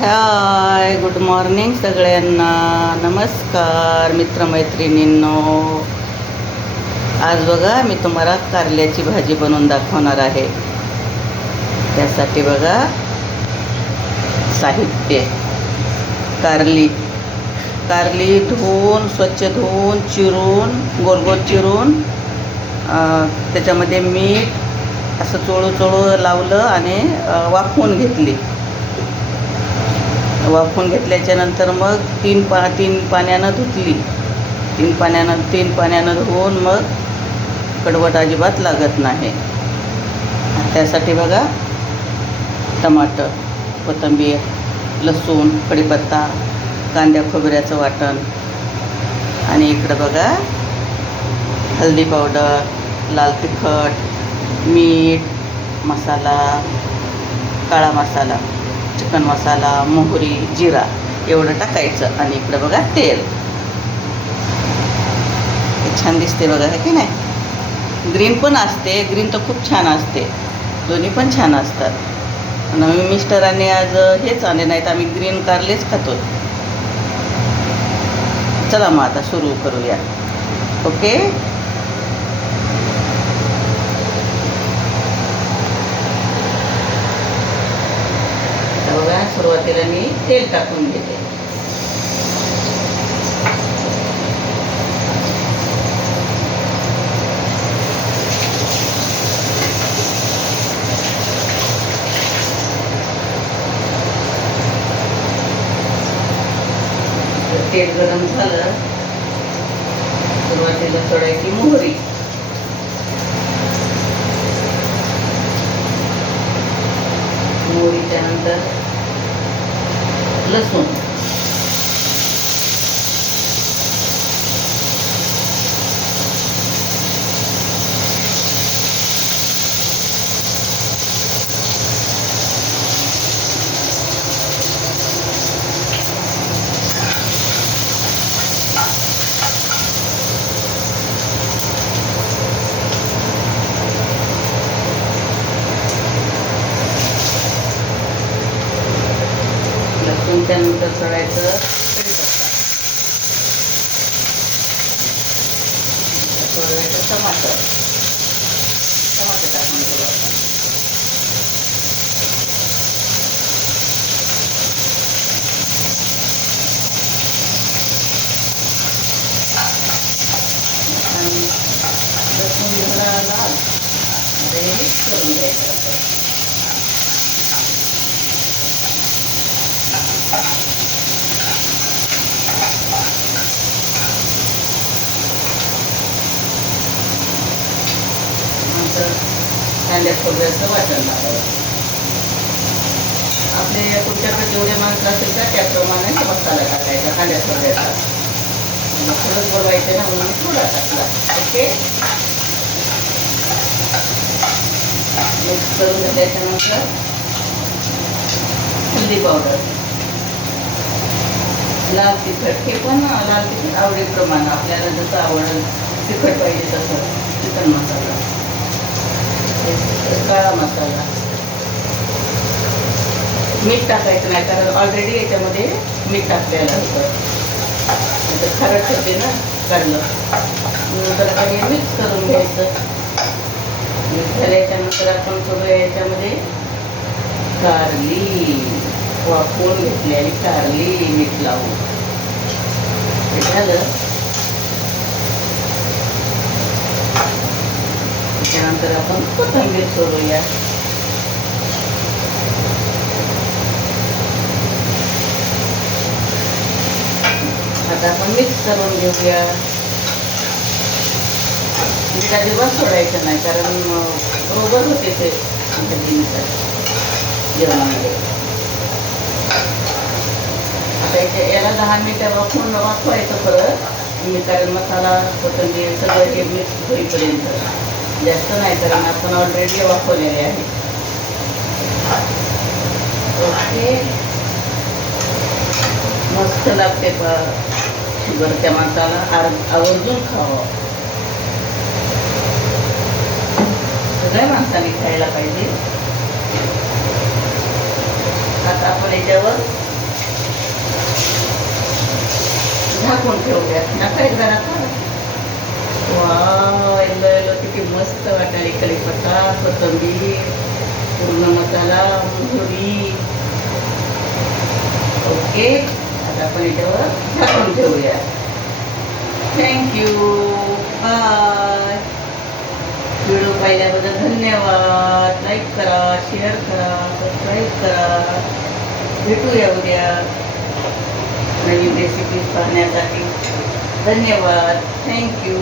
हाय, good morning सगळ्यांना. नमस्कार मित्रमैत्रिणींनो. आज बघा मी तुम्हाला कारल्याची भाजी बनवून दाखवणार आहे. त्यासाठी बघा साहित्य: कारली धुवून, स्वच्छ धुवून, चिरून, गोल गोल चिरून, त्याच्यामध्ये मीठ असं चोळू लावलं आणि वाफवून घेतली. वाफवून घेतल्याच्यानंतर मग तीन पाण्यानं धुतली. तीन पाण्यानं धुवून मग कडवट अजिबात लागत नाही. त्यासाठी बघा टमाटर, कोथिंबीर, लसूण, कढीपत्ता, कांद्या खोबऱ्याचं वाटण, आणि इकडं बघा हळदी पावडर, लाल तिखट, मीठ, मसाला, काळा मसाला, चिकन मसाला, मोहरी, जिरा एवढं टाकायचं. आणि इकडं बघा तेल. हे छान दिसते बघा, हे की नाही. ग्रीन पण असते, ग्रीन तर खूप छान असते, दोन्ही पण छान असतात. आणि मिस्टरांनी आज हेच आणले, नाहीत आम्ही ग्रीन कारलेच खातो. चला मग आता सुरू करूया. ओके. बघा सुरुवातीला मी तेल टाकून घेते. तेल गरम झालं, सुरुवातीला सोडायची मोहरी. मोहरीच्या नंतर लसूण, त्यानंतर सोडायचं कढीपत्ता, सोडायचं टमाटर टाकून घेऊ आपण. आणि लसूण जरा लाल मिक्स करून घ्यायचं. कांद्या खोबऱ्याचं वाटण टाकावं. आपले तुमच्याकडे जेवढे माणसं असेल का त्याप्रमाणे मसाला टाकायचा कांद्या खोबऱ्याचा. थोडंच बोलवायचं ना, म्हणून थोडा टाकला. ओके. मिक्स करून घेतल्याच्यानंतर हळदी पावडर, लाल तिखट, हे पण लाल तिखट आवडीप्रमाणे आपल्याला जसं आवडेल तिखट पाहिजे तसं. चिकन मसाला, काळा मसाला. मीठ टाकायचं नाही, कारण ऑलरेडी याच्यामध्ये मीठ टाकलेलं होतं, खारट होते ना काढलं. नंतर काही मिक्स करून घ्यायचं. मिक्स झाल्याच्यानंतर आपण थोडं याच्यामध्ये कारली वाफवून घेतली आणि कारली मीठ लावून हे झालं. त्यानंतर आपण कोथिंबीर सोडूया. आता आपण मिक्स करून घेऊया. मीठ अजिबात सोडायचं नाही, कारण बरोबर होते ते जेवणामध्ये. आता याला 10 मिनिटं वाफवायचं परत, कारण मसाला, कोथिंबीर सगळं हे मिक्स होईपर्यंत. जास्त नाही, कारण आपण ऑलरेडी वापरलेले आहे. ओके. मस्त लागते. शुगरच्या माणसाला आवर्जून खावं. सगळ्या माणसाने खायला पाहिजे. आता आपण याच्यावर झाकून ठेवूया. नका एकदा नका. वा, येलो येलो किती मस्त वाटायला. कढीपत्ता, कोथिंबीर, पूर्ण मसाला, मोहरी. ओके, आता आपण याच्यावर झाकून ठेवूया. Thank you, bye. व्हिडिओ पाहिल्याबद्दल धन्यवाद. लाईक करा, शेअर करा, सबस्क्राईब करा. भेटूया उद्या नवीन रेसिपीज पाहण्यासाठी. धन्यवाद. थँक्यू.